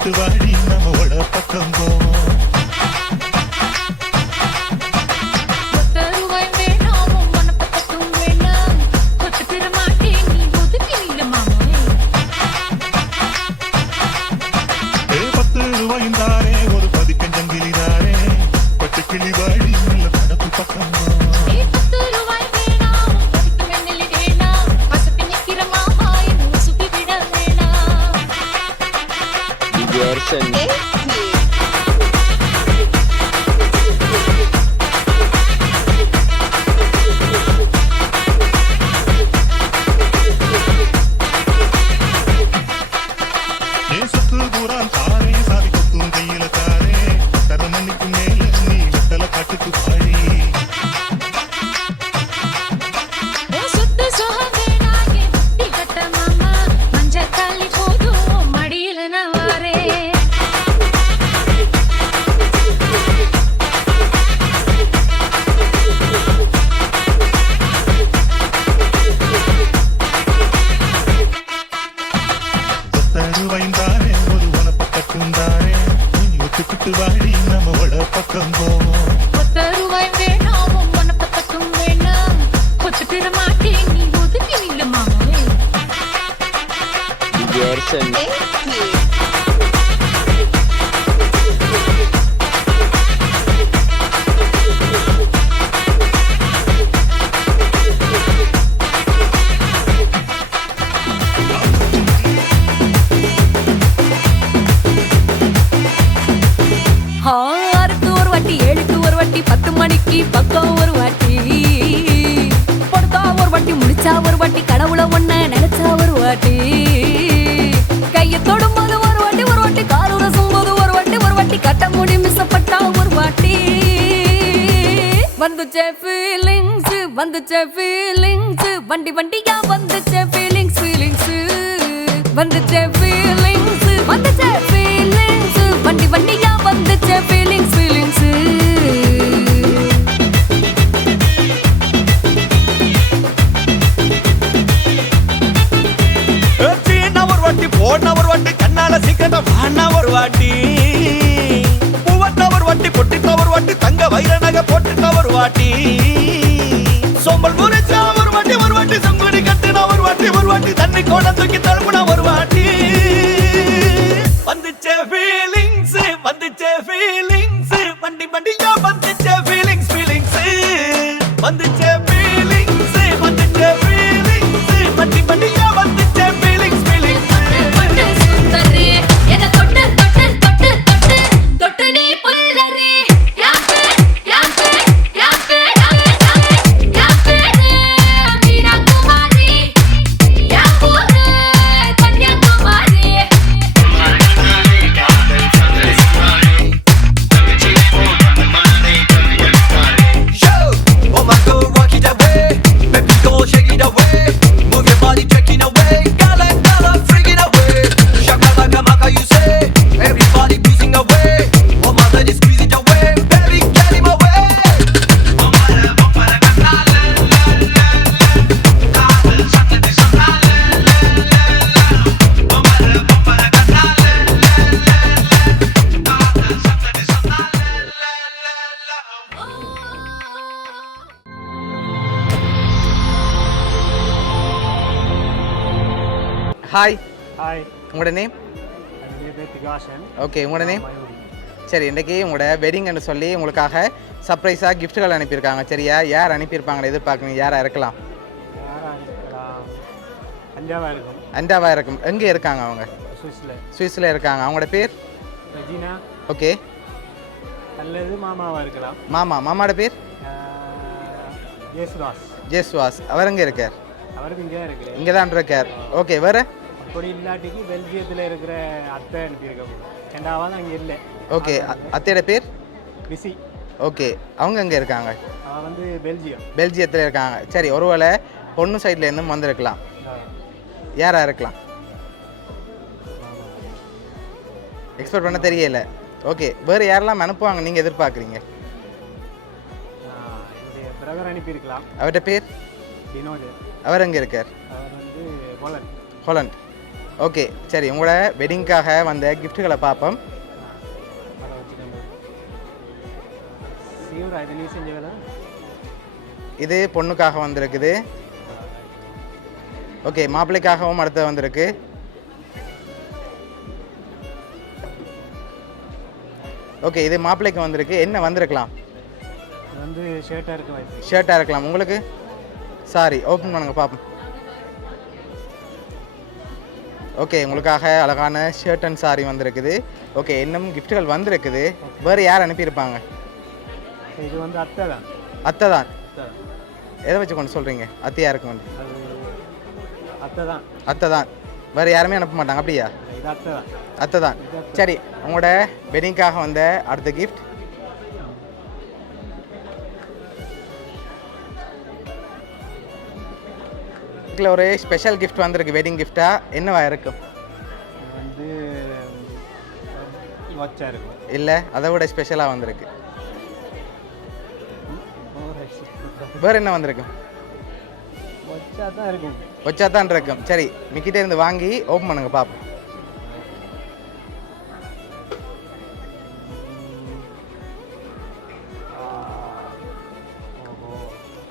ஒத்துக்கிட்டு வாடி நம்மோட பக்கம் போவோம். வந்துச்சே ஃபீலிங்ஸ் வண்டி வண்டியா வந்துச்சே ஃபீலிங்ஸ் வந்துச்சே ஃபீலிங்ஸ் வந்துச்சே ஃபீலிங்ஸ் வண்டி வண்டியா வந்துச்சே ஃபீலிங்ஸ் ஒரு வாட்டி போன ஒரு வாட்டி கண்ணால சீக்கிரத்தை வாண்ணா ஒரு வாட்டி பூவட்ட ஒரு வாட்டி பொட்டிட்ட ஒரு வாட்டி தங்க வைர நகை போட்டுட்ட ஒரு வாட்டி சோம்பல் முறைச்சா ஒரு வாட்டி சங்குடி கட்டுனா ஒரு வாட்டி தண்ணி கோண தூக்கி தழுப்புனா ஒரு வாட்டி வந்துச்சே ஃபீலிங்ஸ் வண்டி வண்டியா வந்துச்சே ஃபீலிங்ஸ் வந்துச்சே ஃபீலிங்ஸ் வண்டி வண்டியா வந்துச்சே ஃபீலிங்ஸ் ஹாய் ஹாய், உங்களோட நேம்? என்னுடைய பேர் திகாஷன். ஓகே, உங்களோட நேம்? சரி, இன்றைக்கி உங்களோட வெட்டிங்னு சொல்லி உங்களுக்காக சர்ப்ரைஸாக கிஃப்ட்டுகள் அனுப்பியிருக்காங்க. சரியா? யார் அனுப்பியிருப்பாங்கன்னு எதிர்பார்க்குறீங்க? யாராக இருக்கலாம்? அண்டாவாக இருக்கும். எங்கே இருக்காங்க அவங்க? சுவிஸில் இருக்காங்க. அவங்களோட பேர்? ரெஜினா. ஓகே. அல்லது மாமாவாக இருக்கலாம். மாமாவோட பேர்? ஜேசுவாஸ். அவர் எங்கே இருக்கார்? அவருக்கு இங்கே தான் இருக்கார். ஓகே, வேறு? அப்படி இல்லாட்டிக்கு பெல்ஜியத்தில் இருக்கிற அத்தை அனுப்பியிருக்கோம். ரெண்டாவது அங்கே இல்லை. ஓகே, அத்தையோட பேர்? பிசி. ஓகே, அவங்க எங்கே இருக்காங்க? அவன் வந்து பெல்ஜியத்தில் இருக்காங்க. சரி, ஒருவேளை பொண்ணு சைட்லேருந்தும் வந்திருக்கலாம். யாராக இருக்கலாம்? எக்ஸ்பெக்ட் பண்ண தெரியல. ஓகே, வேறு யாரெல்லாம் அனுப்புவாங்க நீங்கள் எதிர்பார்க்குறீங்க? என்னுடைய பிரதர் அனுப்பியிருக்கலாம். அவர்கிட்ட பேர்? வினோத். அவர் எங்கே இருக்கார்? அவர் வந்து ஹாலண்ட். ஓகே சரி உங்களோட வெட்டிங்காக வந்த கிஃப்ட்டுகளை பார்ப்போம். வர வச்சுக்கோங்க. சீவரா இது நீ செஞ்ச வேலை? இது பொண்ணுக்காக வந்திருக்குது. ஓகே மாப்பிள்ளைக்காகவும் அடுத்து வந்திருக்கு. ஓகே இது மாப்பிள்ளைக்கு வந்திருக்கு. என்ன வந்திருக்கலாம்? இது வந்து ஷர்ட்டாக இருக்க வாய்ப்பு. ஷர்ட்டாக இருக்கலாம். உங்களுக்கு சாரி ஓப்பன் பண்ணுங்க பார்ப்போம். ஓகே உங்களுக்காக அழகான ஷர்ட் அண்ட் சாரி வந்திருக்குது. ஓகே இன்னும் கிஃப்ட்டுகள் வந்திருக்குது. வேறு யார் அனுப்பியிருப்பாங்க? இது வந்து அத்தை தான். அத்தை தான். எதை வச்சு கொண்டு சொல்கிறீங்க? அத்தையா இருக்கும் வந்து அது அத்தை தான். அத்தை தான். வேறு யாருமே அனுப்ப மாட்டாங்க அப்படியா? இது அத்தை தான். அத்தை தான். சரி உங்களோட வெட்டிங்காக வந்த அடுத்த கிஃப்ட் இதில் ஒரு ஸ்பெஷல் கிஃப்ட் வந்திருக்கு. வெட்டிங் கிஃப்டாக என்னவா இருக்கும்? இது வந்து வாட்சாக இருக்கும். இல்லை அதை விட ஸ்பெஷலாக வந்திருக்கு. வேறு என்ன வந்திருக்கு? வாட்சாக தான் இருக்கும். வச்சா தான் இருக்கும். சரி மிக்கிட்டே இருந்து வாங்கி ஓப்பன் பண்ணுங்க பார்ப்போம்.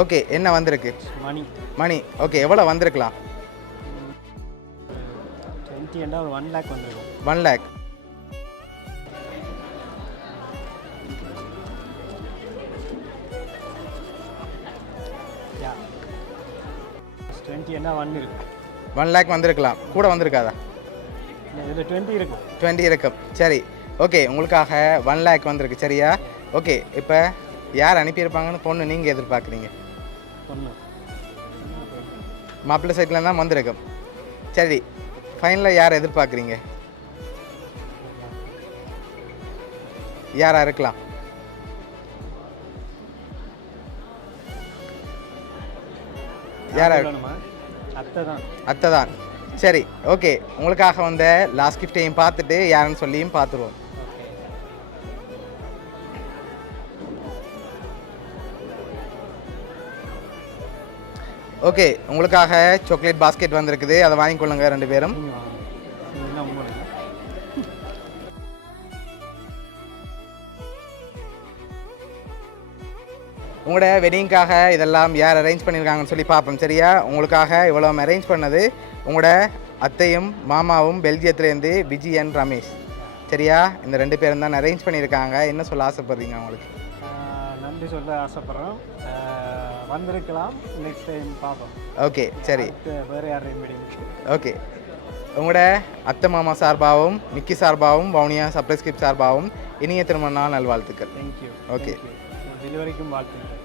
ஓகே என்ன வந்திருக்கு? மணி மணி. ஓகே எவ்வளோ வந்திருக்கலாம்? 20 ஒரு 1 லேக் வந்துருக்கும். 1 லேக். யா 20 1 இருக்கு. 1 லேக் வந்திருக்கலாம். கூட வந்திருக்காதா? இதில் 20 இருக்கும். 20 இருக்கும். சரி ஓகே உங்களுக்காக 1 லேக் வந்திருக்கு. சரியா? ஓகே இப்போ யார் அனுப்பியிருப்பாங்கன்னு பொண்ணு நீங்கள் எதிர்பார்க்குறீங்க? பொண்ணு மாப்பிள்ளை சைட்ல தான் வந்திருக்கும். சரி ஃபைனலாக யார் எதிர்பார்க்குறீங்க? யாரா இருக்கலாம்? யாரா? சொல்லணுமா? அத்தை தான். அத்தை தான். சரி ஓகே உங்களுக்காக வந்த லாஸ்ட் கிஃப்டையும் பார்த்துட்டு யாருன்னு சொல்லியும் பார்த்துருவோம். ஓகே உங்களுக்காக சாக்லேட் பாஸ்கெட் வந்திருக்குது. அதை வாங்கிக்கொள்ளுங்க 2 பேரும். நீங்கள் வாங்க. இது என்ன உங்களுக்கு? உங்களோட வெட்டிங்காக இதெல்லாம் யார் அரேஞ்ச் பண்ணியிருக்காங்கன்னு சொல்லி பார்ப்போம். சரியா? உங்களுக்காக இவ்வளோ அரேஞ்ச் பண்ணது உங்களோட அத்தையும் மாமாவும் பெல்ஜியத்துலேருந்து விஜி அண்ட் ரமேஷ். சரியா? இந்த 2 பேரும் தான் அரேஞ்ச் பண்ணியிருக்காங்க. என்ன சொல்ல ஆசைப்படுறீங்க அவங்களுக்கு? நன்றி சொல்ல ஆசைப்பட்றோம். வந்திருக்கலாம். நெக்ஸ்ட் டைம் பார்ப்போம். ஓகே சரி வேறு யாரையும் மீடிங். ஓகே உங்களோட அத்தை மாமா சார்பாகவும் மிக்கி சார்பாகவும் வவுனியா சப்ரைஸ் கிஃப்ட் சார்பாகவும் இனிய திருமண நாள் நல்வாழ்த்துக்கள். தேங்க்யூ. ஓகே டெலிவரிக்கும் வாழ்த்துக்கள்.